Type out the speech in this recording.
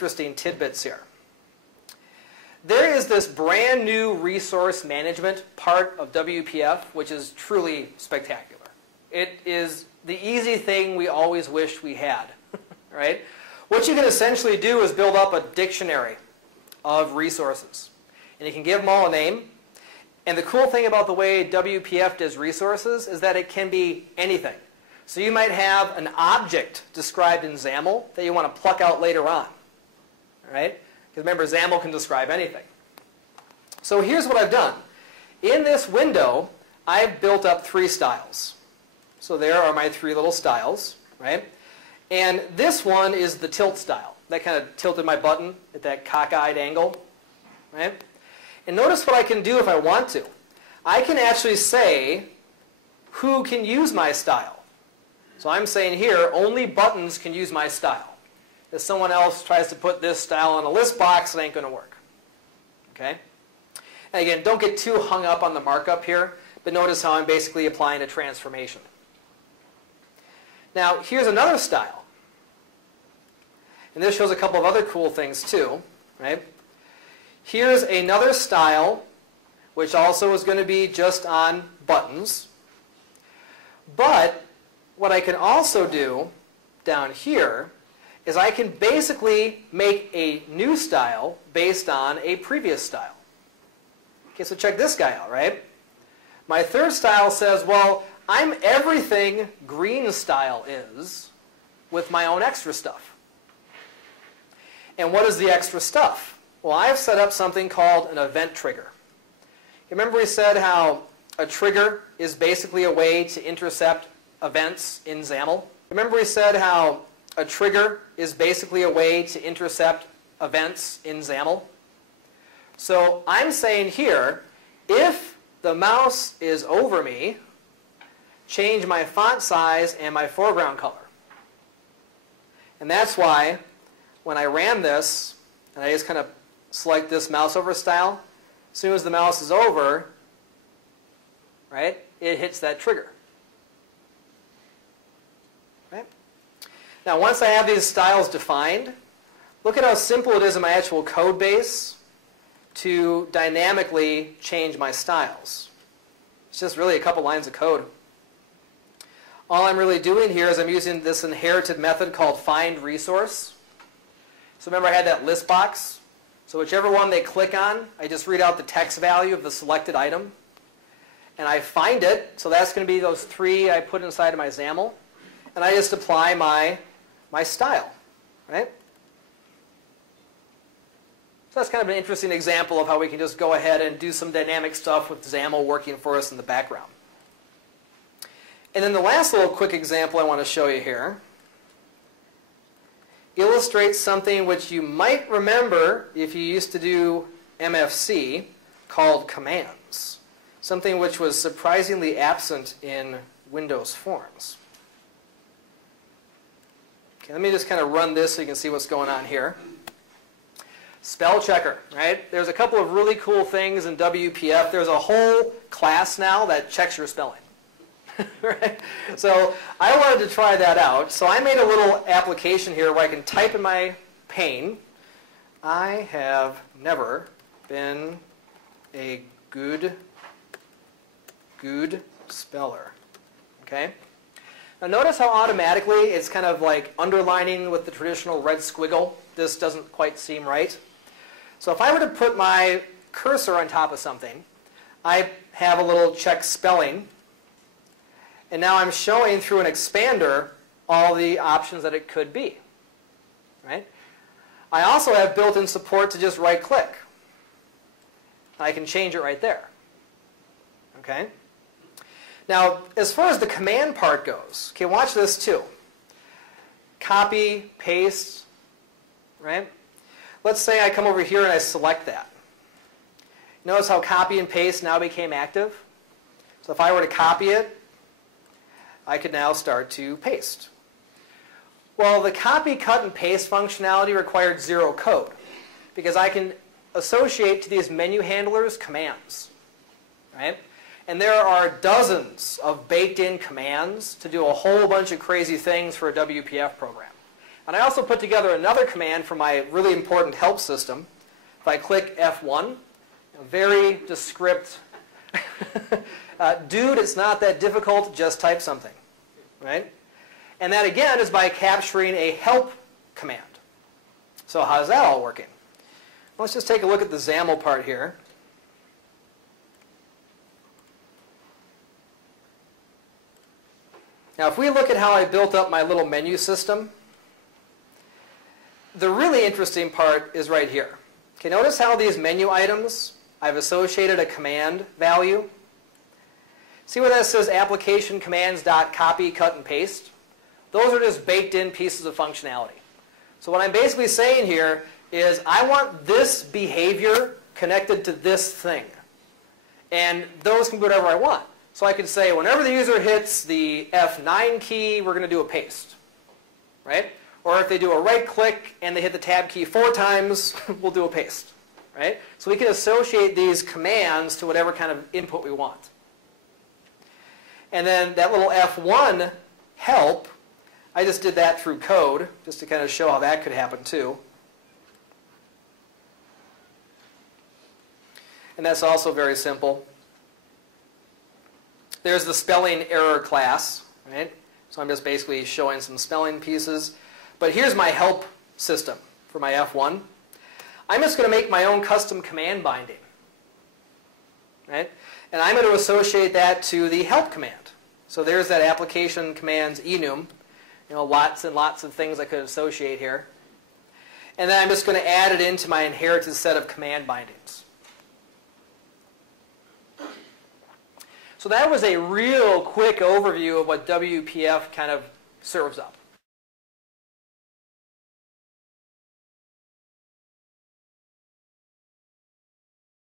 interesting tidbits here. There is this brand new resource management part of WPF, which is truly spectacular. It is the easy thing we always wished we had, right? What you can essentially do is build up a dictionary of resources. And you can give them all a name. And the cool thing about the way WPF does resources is that it can be anything. So you might have an object described in XAML that you want to pluck out later on, right? Because remember, XAML can describe anything. So here's what I've done. In this window, I've built up 3 styles. So there are my 3 little styles, right? And this one is the tilt style. That kind of tilted my button at that cockeyed angle, right? And notice what I can do if I want to. I can actually say who can use my style. So I'm saying here, only buttons can use my style. If someone else tries to put this style on a list box, it ain't going to work. Okay? And again, don't get too hung up on the markup here, but notice how I'm basically applying a transformation. Now, here's another style. And this shows a couple of other cool things too, right? Here's another style, which also is going to be just on buttons. But what I can also do down here is I can basically make a new style based on a previous style. Okay, so check this guy out, right? My third style says, well, I'm everything green style is with my own extra stuff. And what is the extra stuff? Well, I've set up something called an event trigger. Remember we said how a trigger is basically a way to intercept events in XAML? Remember we said how a trigger is basically a way to intercept events in XAML? So I'm saying here, if the mouse is over me, change my font size and my foreground color. And that's why when I ran this, and I just kind of select this mouse over style, as soon as the mouse is over, right, it hits that trigger. Right? Now, once I have these styles defined, look at how simple it is in my actual code base to dynamically change my styles. It's just really a couple lines of code. All I'm really doing here is I'm using this inherited method called findResource. So remember I had that list box? So whichever one they click on, I just read out the text value of the selected item. And I find it, so that's going to be those 3 I put inside of my XAML. And I just apply my style, right? So that's kind of an interesting example of how we can just go ahead and do some dynamic stuff with XAML working for us in the background. And then the last little quick example I want to show you here illustrates something which you might remember if you used to do MFC called commands. Something which was surprisingly absent in Windows Forms. Okay, let me just kind of run this so you can see what's going on here. Spell checker, right? There's a couple of really cool things in WPF. There's a whole class now that checks your spelling. Right? So I wanted to try that out. So I made a little application here where I can type in my pane, I have never been a good speller. Okay? Now notice how automatically it's kind of like underlining with the traditional red squiggle. This doesn't quite seem right. So if I were to put my cursor on top of something, I have a little check spelling. And now I'm showing through an expander all the options that it could be. Right? I also have built-in support to just right-click. I can change it right there. Okay? Now, as far as the command part goes, okay, watch this too. Copy, paste, right? Let's say I come over here and I select that. Notice how copy and paste now became active? So if I were to copy it, I could now start to paste. Well, the copy, cut, and paste functionality required 0 code because I can associate to these menu handlers commands, right? And there are dozens of baked-in commands to do a whole bunch of crazy things for a WPF program. And I also put together another command for my really important help system. If I click F1, a very descript, dude, it's not that difficult, just type something, right? And that again is by capturing a help command. So how's that all working? Let's just take a look at the XAML part here. Now if we look at how I built up my little menu system, the really interesting part is right here. Okay, notice how these menu items, I've associated a command value. See where that says application commands.copy, cut, and paste? Those are just baked in pieces of functionality. So what I'm basically saying here is I want this behavior connected to this thing. And those can be whatever I want. So I could say whenever the user hits the F9 key, we're going to do a paste. Right? Or if they do a right click and they hit the tab key 4 times, we'll do a paste. Right? So we can associate these commands to whatever kind of input we want. And then that little F1 help, I just did that through code, just to kind of show how that could happen too. And that's also very simple. There's the spelling error class, right? So I'm just basically showing some spelling pieces. But here's my help system for my F1. I'm just going to make my own custom command binding, right? And I'm going to associate that to the help command. So there's that application commands enum. You know, lots and lots of things I could associate here. And then I'm just going to add it into my inherited set of command bindings. So that was a real quick overview of what WPF kind of serves up.